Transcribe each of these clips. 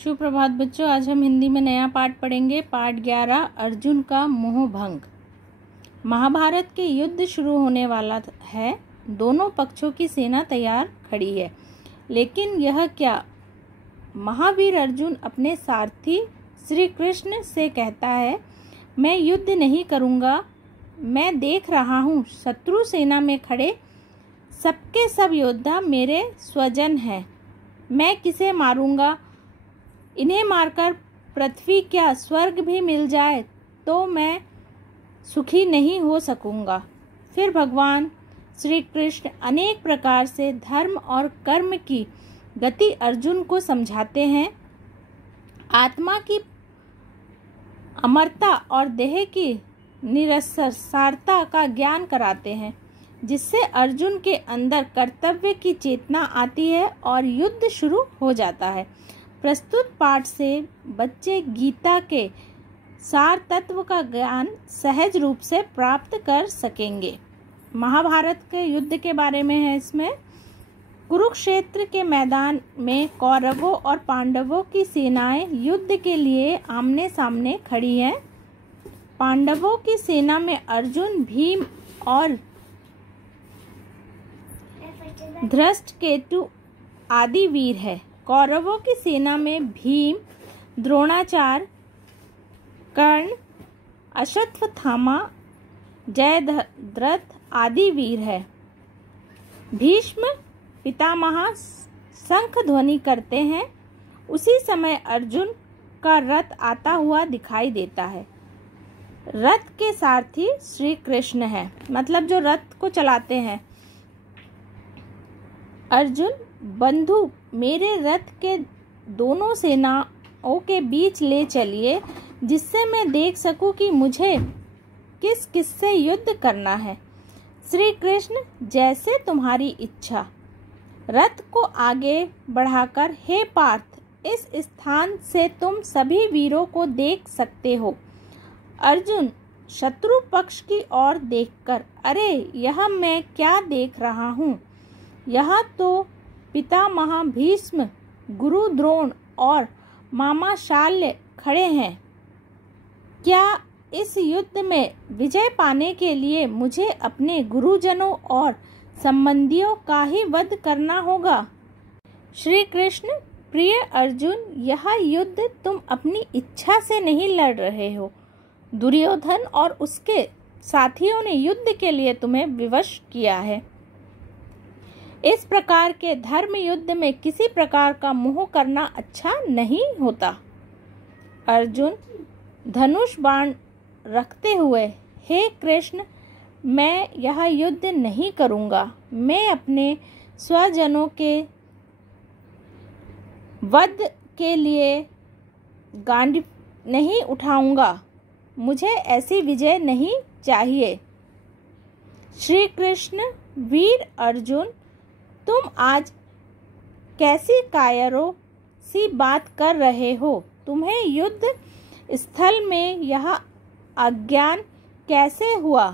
सुप्रभात बच्चों, आज हम हिंदी में नया पाठ पढ़ेंगे। पाठ 11 अर्जुन का मोहभंग। महाभारत के युद्ध शुरू होने वाला है। दोनों पक्षों की सेना तैयार खड़ी है, लेकिन यह क्या? महावीर अर्जुन अपने सारथी श्री कृष्ण से कहता है, मैं युद्ध नहीं करूँगा। मैं देख रहा हूँ शत्रु सेना में खड़े सबके सब योद्धा मेरे स्वजन हैं। मैं किसे मारूंगा? इन्हें मारकर पृथ्वी क्या स्वर्ग भी मिल जाए तो मैं सुखी नहीं हो सकूंगा। फिर भगवान श्री कृष्ण अनेक प्रकार से धर्म और कर्म की गति अर्जुन को समझाते हैं। आत्मा की अमरता और देह की निरंतरता का ज्ञान कराते हैं, जिससे अर्जुन के अंदर कर्तव्य की चेतना आती है और युद्ध शुरू हो जाता है। प्रस्तुत पाठ से बच्चे गीता के सार तत्व का ज्ञान सहज रूप से प्राप्त कर सकेंगे। महाभारत के युद्ध के बारे में है। इसमें कुरुक्षेत्र के मैदान में कौरवों और पांडवों की सेनाएं युद्ध के लिए आमने सामने खड़ी हैं। पांडवों की सेना में अर्जुन, भीम और धृष्टकेतु आदि वीर है। कौरवों की सेना में भीम, द्रोणाचार्य, कर्ण, अश्वत्थामा, जयद्रथ आदि वीर है। भीष्म पितामह शंख ध्वनि करते हैं। उसी समय अर्जुन का रथ आता हुआ दिखाई देता है। रथ के सारथी श्री कृष्ण है, मतलब जो रथ को चलाते हैं। अर्जुन, बंधु, मेरे रथ के दोनों सेनाओं के बीच ले चलिए, जिससे मैं देख सकूं कि मुझे किस किस से युद्ध करना है। श्री कृष्ण, जैसे तुम्हारी इच्छा। रथ को आगे बढ़ाकर, हे पार्थ, इस स्थान से तुम सभी वीरों को देख सकते हो। अर्जुन, शत्रु पक्ष की ओर देखकर, अरे यह मैं क्या देख रहा हूँ? यहाँ तो पितामह भीष्म, गुरु द्रोण और मामा शाल्य खड़े हैं। क्या इस युद्ध में विजय पाने के लिए मुझे अपने गुरुजनों और संबंधियों का ही वध करना होगा? श्री कृष्ण, प्रिय अर्जुन, यह युद्ध तुम अपनी इच्छा से नहीं लड़ रहे हो। दुर्योधन और उसके साथियों ने युद्ध के लिए तुम्हें विवश किया है। इस प्रकार के धर्म युद्ध में किसी प्रकार का मोह करना अच्छा नहीं होता। अर्जुन, धनुष बाण रखते हुए, हे कृष्ण, मैं यह युद्ध नहीं करूँगा। मैं अपने स्वजनों के वध के लिए गांड नहीं उठाऊंगा। मुझे ऐसी विजय नहीं चाहिए। श्री कृष्ण, वीर अर्जुन, तुम आज कैसी कायरों सी बात कर रहे हो? तुम्हें युद्ध स्थल में यह अज्ञान कैसे हुआ?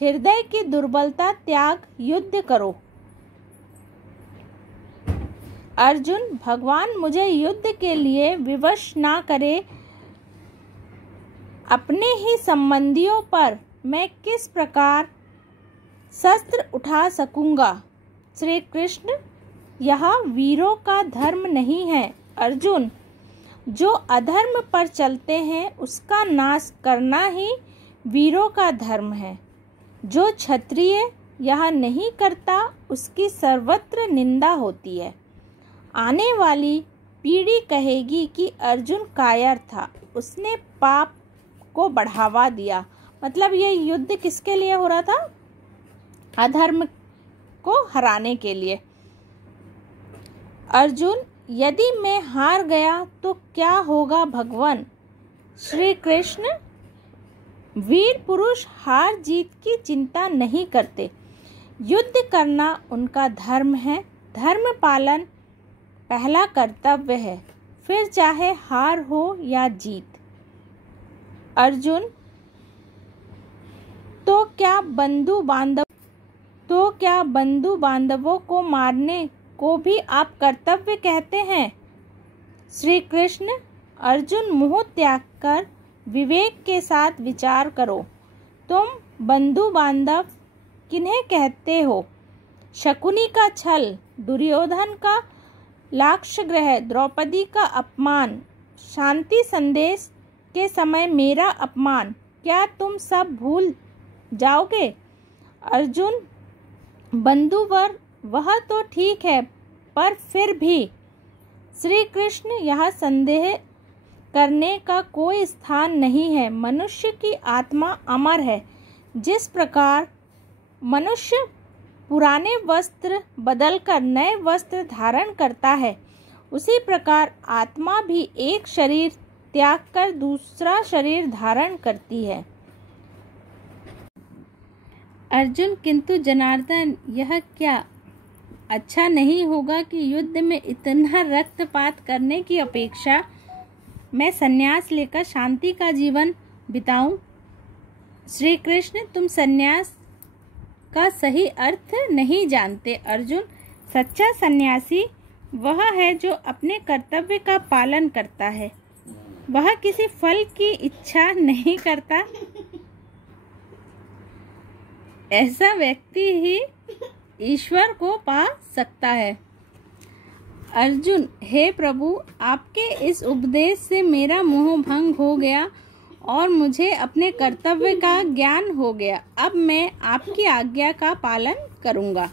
हृदय की दुर्बलता त्याग युद्ध करो। अर्जुन, भगवान मुझे युद्ध के लिए विवश ना करे। अपने ही संबंधियों पर मैं किस प्रकार शस्त्र उठा सकूंगा? श्री कृष्ण, यह वीरों का धर्म नहीं है। अर्जुन, जो अधर्म पर चलते हैं उसका नाश करना ही वीरों का धर्म है। जो क्षत्रिय यह नहीं करता उसकी सर्वत्र निंदा होती है। आने वाली पीढ़ी कहेगी कि अर्जुन कायर था, उसने पाप को बढ़ावा दिया। मतलब ये युद्ध किसके लिए हो रहा था? अधर्म को हराने के लिए। अर्जुन, यदि मैं हार गया तो क्या होगा भगवान? श्री कृष्ण, वीर पुरुष हार जीत की चिंता नहीं करते। युद्ध करना उनका धर्म है। धर्म पालन पहला कर्तव्य है, फिर चाहे हार हो या जीत। अर्जुन, तो क्या बंधु बांधवों को मारने को भी आप कर्तव्य कहते हैं? श्री कृष्ण, अर्जुन मोह त्याग कर विवेक के साथ विचार करो। तुम बंधु बांधव किन्हें कहते हो? शकुनी का छल, दुर्योधन का लाक्षागृह, द्रौपदी का अपमान, शांति संदेश के समय मेरा अपमान, क्या तुम सब भूल जाओगे? अर्जुन, बंधुवर वह तो ठीक है, पर फिर भी। श्री कृष्ण, यह संदेह करने का कोई स्थान नहीं है। मनुष्य की आत्मा अमर है। जिस प्रकार मनुष्य पुराने वस्त्र बदलकर नए वस्त्र धारण करता है, उसी प्रकार आत्मा भी एक शरीर त्याग कर दूसरा शरीर धारण करती है। अर्जुन, किंतु जनार्दन, यह क्या अच्छा नहीं होगा कि युद्ध में इतना रक्तपात करने की अपेक्षा मैं संन्यास लेकर शांति का जीवन बिताऊं? श्री कृष्ण, तुम संन्यास का सही अर्थ नहीं जानते। अर्जुन, सच्चा सन्यासी वह है जो अपने कर्तव्य का पालन करता है, वह किसी फल की इच्छा नहीं करता। ऐसा व्यक्ति ही ईश्वर को पा सकता है। अर्जुन, हे प्रभु, आपके इस उपदेश से मेरा मोह भंग हो गया और मुझे अपने कर्तव्य का ज्ञान हो गया। अब मैं आपकी आज्ञा का पालन करूंगा।